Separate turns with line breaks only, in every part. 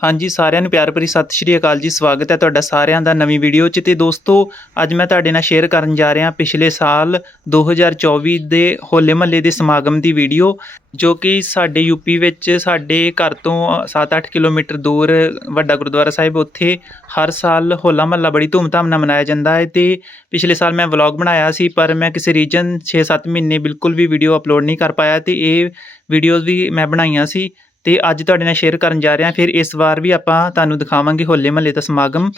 ਹਾਂਜੀ, ਸਾਰਿਆਂ ਨੂੰ ਪਿਆਰ ਭਰੀ ਸਤਿ ਸ਼੍ਰੀ ਅਕਾਲ ਜੀ, ਸਵਾਗਤ ਹੈ ਤੁਹਾਡਾ ਸਾਰਿਆਂ ਦਾ ਨਵੀਂ ਵੀਡੀਓ 'ਚ ਤੇ ਦੋਸਤੋ, ਅੱਜ ਮੈਂ ਤੁਹਾਡੇ ਨਾਲ ਸ਼ੇਅਰ ਕਰਨ ਜਾ ਰਿਹਾ ਪਿਛਲੇ ਸਾਲ 2024 ਦੇ ਹੋਲੇ ਮਹੱਲੇ ਦੇ ਸਮਾਗਮ ਦੀ ਵੀਡੀਓ, ਜੋ ਕਿ ਸਾਡੇ ਯੂਪੀ ਵਿੱਚ ਸਾਡੇ ਘਰ ਤੋਂ 7-8 ਕਿਲੋਮੀਟਰ ਦੂਰ ਵੱਡਾ ਗੁਰਦੁਆਰਾ ਸਾਹਿਬ, ਉੱਥੇ ਹਰ ਸਾਲ ਹੋਲਾ ਮਹੱਲਾ ਬੜੀ ਧੂਮਧਾਮ ਨਾਲ ਮਨਾਇਆ ਜਾਂਦਾ ਹੈ ਤੇ ਪਿਛਲੇ ਸਾਲ ਮੈਂ ਵਲੌਗ ਬਣਾਇਆ ਸੀ, ਪਰ ਮੈਂ ਕਿਸੇ ਰੀਜਨ 6-7 ਮਹੀਨੇ ਬਿਲਕੁਲ ਵੀ ਵੀਡੀਓ ਅਪਲੋਡ ਨਹੀਂ ਕਰ ਪਾਇਆ ਤੇ ਇਹ ਵੀਡੀਓਜ਼ ਵੀ ਮੈਂ ਬਣਾਈਆਂ ਸੀ। ਤੇ ਅੱਜ ਤੁਹਾਡੇ ਨਾਲ ਸ਼ੇਅਰ ਕਰਨ ਜਾ ਰਿਹਾ ਫਿਰ ਇਸ ਵਾਰ ਵੀ ਆਪਾਂ ਤੁਹਾਨੂੰ ਦਿਖਾਵਾਂਗੇ ਹੋਲੇ ਮਹੱਲੇ ਦਾ ਸਮਾਗਮ।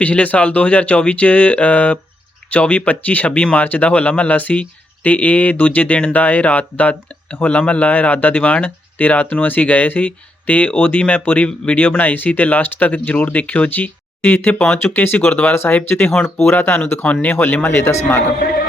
ਪਿਛਲੇ ਸਾਲ 2024 ਚ ਅ, 24 25 26 ਮਾਰਚ ਦਾ ਹੋਲਾ ਮਹੱਲਾ ਸੀ ਤੇ ਇਹ ਦੂਜੇ ਦਿਨ ਦਾ ਇਹ ਰਾਤ ਦਾ ਹੋਲਾ ਮਹੱਲਾ ਹੈ ਰਾਤ ਦਾ ਦੀਵਾਨ ਤੇ ਰਾਤ ਨੂੰ ਅਸੀਂ ਗਏ ਸੀ ਤੇ ਉਹਦੀ ਮੈਂ ਪੂਰੀ ਵੀਡੀਓ ਬਣਾਈ ਸੀ ਤੇ ਲਾਸਟ ਤੱਕ ਜਰੂਰ ਦੇਖਿਓ ਜੀ। ਤੇ ਇੱਥੇ ਪਹੁੰਚ ਚੁੱਕੇ ਸੀ ਗੁਰਦੁਆਰਾ ਸਾਹਿਬ 'ਚ ਤੇ ਹੁਣ ਪੂਰਾ ਤੁਹਾਨੂੰ ਦਿਖਾਉਣੇ ਹੋਲੇ ਮਹੱਲੇ ਦਾ ਸਮਾਗਮ।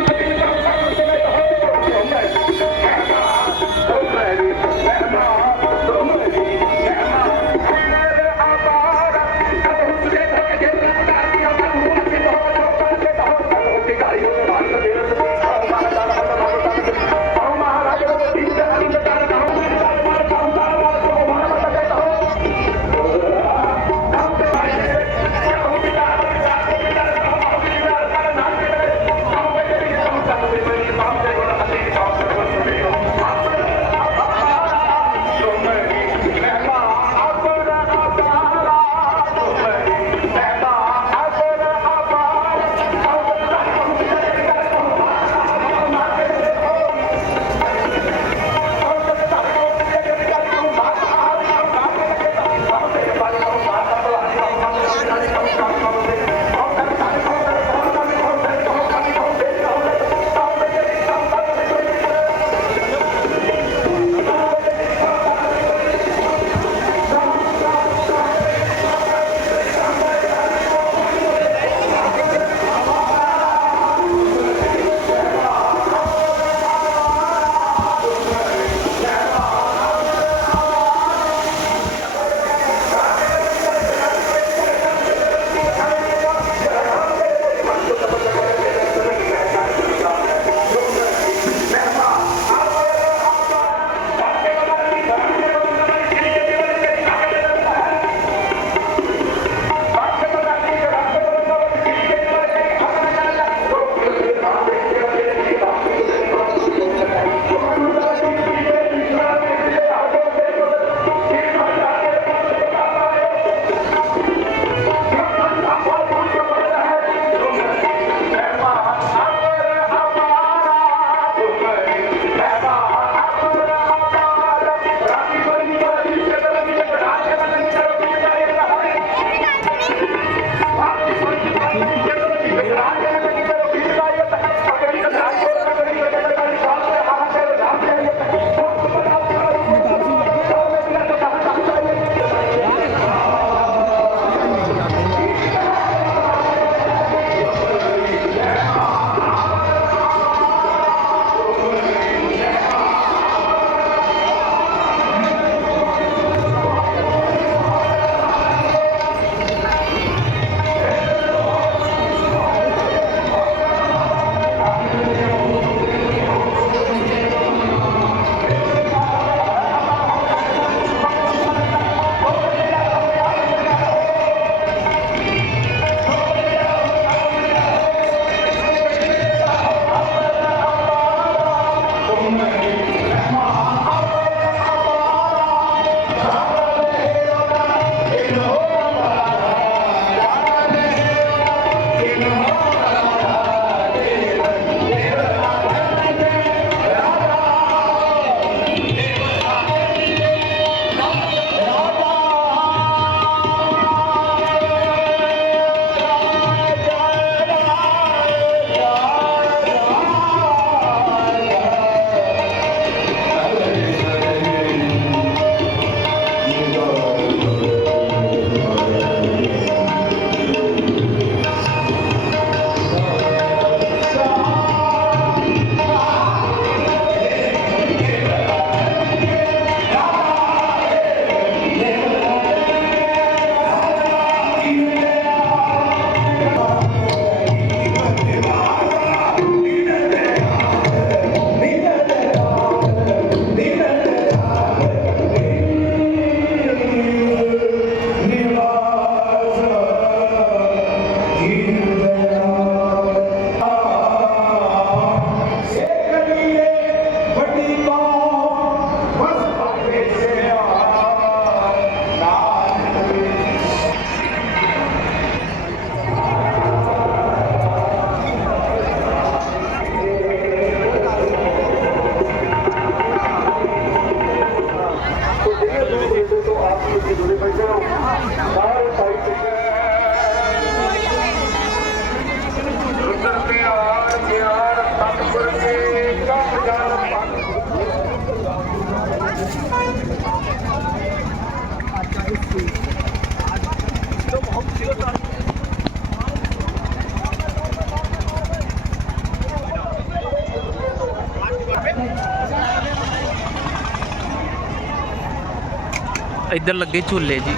ਇੱਧਰ ਲੱਗੇ ਝੂਲੇ ਜੀ।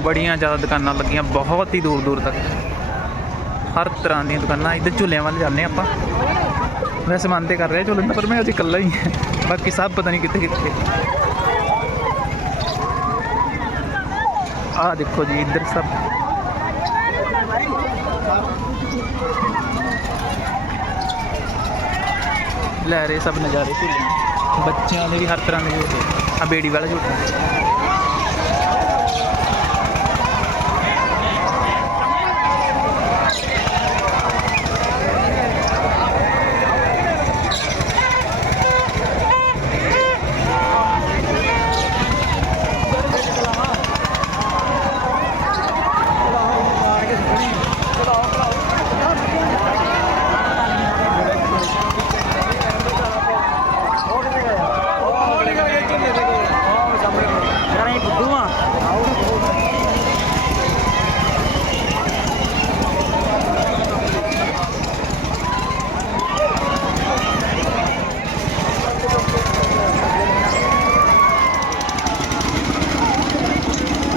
ਬੜੀਆਂ ਜ਼ਿਆਦਾ ਦੁਕਾਨਾਂ ਲੱਗੀਆਂ, ਬਹੁਤ ਹੀ ਦੂਰ ਦੂਰ ਤੱਕ। ਹਰ ਤਰ੍ਹਾਂ ਦੀਆਂ ਦੁਕਾਨਾਂ, ਇੱਧਰ ਝੂਲਿਆਂ ਵੱਲ ਜਾਂਦੇ ਆਪਾਂ। ਮੈਂ ਸਮਾਨ ਤੇ ਕਰ ਰਿਹਾ ਝੂਲੇ ਪਰ ਮੈਂ ਅਜੇ ਇਕੱਲਾ ਹੀ। ਬਾਕੀ ਸਭ ਪਤਾ ਨਹੀਂ ਕਿੱਥੇ ਕਿੱਥੇ। ਆਹ ਦੇਖੋ ਜੀ ਇੱਧਰ ਸਭ। ਲੈ ਰਹੇ ਸਭ ਨਜ਼ਾਰੇ ਝੂਲੇ ਬੱਚਿਆਂ ਦੇ ਵੀ ਹਰ ਤਰ੍ਹਾਂ ਦੇ ਝੂਲੇ ਆ ਬੇੜੀ ਵਾਲਾ ਝੂਟਾ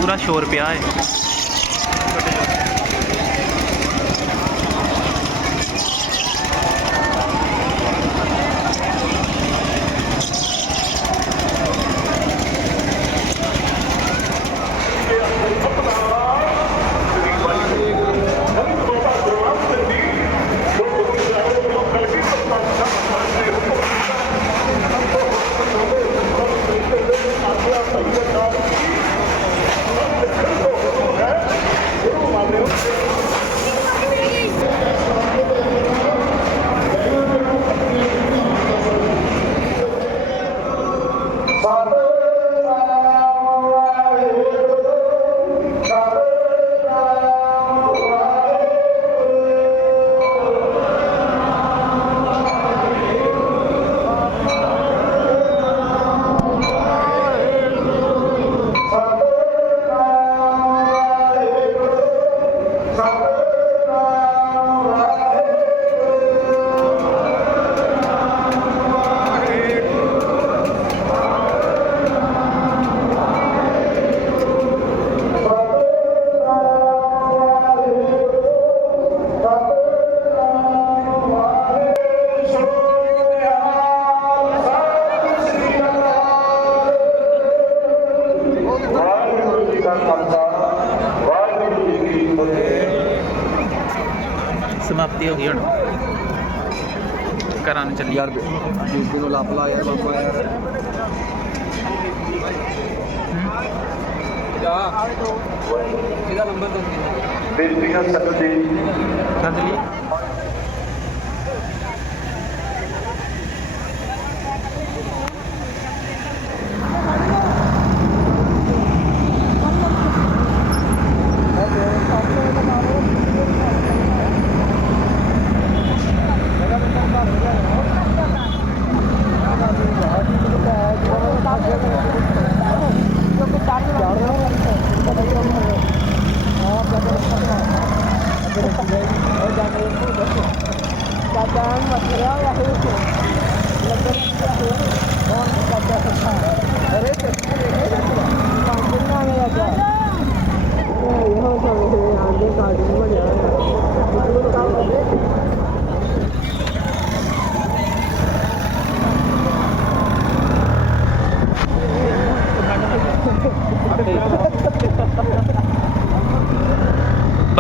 ਪੂਰਾ ਸ਼ੋਰ ਪਿਆ ਹੈ। ਸਮਾਪਤੀ ਹੋ ਗਈ ਹੁਣ। ਘਰਾਂ ਨੂੰ ਚੱਲੀ
ਯਾਰ ਬੀਬੀ ਨੂੰ ਲੱਭ ਲਾ ਯਾਰ ਬਾਬਾ ਯਾਰ। ਇਹਦਾ ਨੰਬਰ ਦੱਸ
ਬੇਨਤੀਆਂ ਸੰਗਤ ਜੀ।
ਕਦ ਲਈ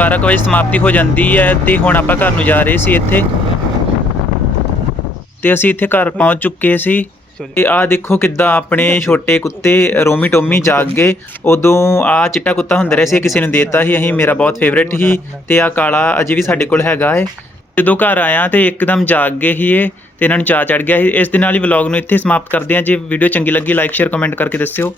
ਬਾਰਾਂ ਕੁ ਵਜੇ ਸਮਾਪਤੀ ਹੋ ਜਾਂਦੀ ਹੈ ਤੇ ਹੁਣ ਆਪਾਂ ਘਰ ਨੂੰ ਜਾ ਰਹੇ ਸੀ ਇੱਥੇ। ਤੇ ਅਸੀਂ ਇੱਥੇ ਘਰ ਪਹੁੰਚ ਚੁੱਕੇ ਸੀ। ਤੇ ਆਹ ਦੇਖੋ ਕਿੱਦਾਂ ਆਪਣੇ ਛੋਟੇ ਕੁੱਤੇ ਰੋਮੀ ਟੋਮੀ ਜਾਗ ਗਏ। ਉਦੋਂ ਆ ਚਿੱਟਾ ਕੁੱਤਾ ਹੁੰਦਾ ਰਿਹਾ ਸੀ ਕਿਸੇ ਨੂੰ ਦੇਤਾ ਸੀ। ਅਸੀਂ, ਮੇਰਾ ਬਹੁਤ ਫੇਵਰੇਟ ਸੀ ਤੇ ਆ ਕਾਲਾ ਅਜੇ ਵੀ ਸਾਡੇ ਕੋਲ ਹੈਗਾ ਏ। ਜਦੋਂ ਘਰ ਆਇਆ ਤੇ ਇੱਕਦਮ ਜਾਗ ਗਏ ਸੀ ਇਹ ਤੇ ਇਹਨਾਂ ਨੂੰ ਚਾਅ ਚੜ ਗਿਆ ਸੀ। ਇਸ ਦੇ ਨਾਲ ਹੀ ਵਲੌਗ ਨੂੰ ਇੱਥੇ ਸਮਾਪਤ ਕਰਦੇ ਹਾਂ। ਜੇ ਵੀਡੀਓ ਚੰਗੀ ਲੱਗੀ ਲਾਈਕ ਸ਼ੇਅਰ ਕਮੈਂਟ ਕਰਕੇ ਦੱਸਿਓ।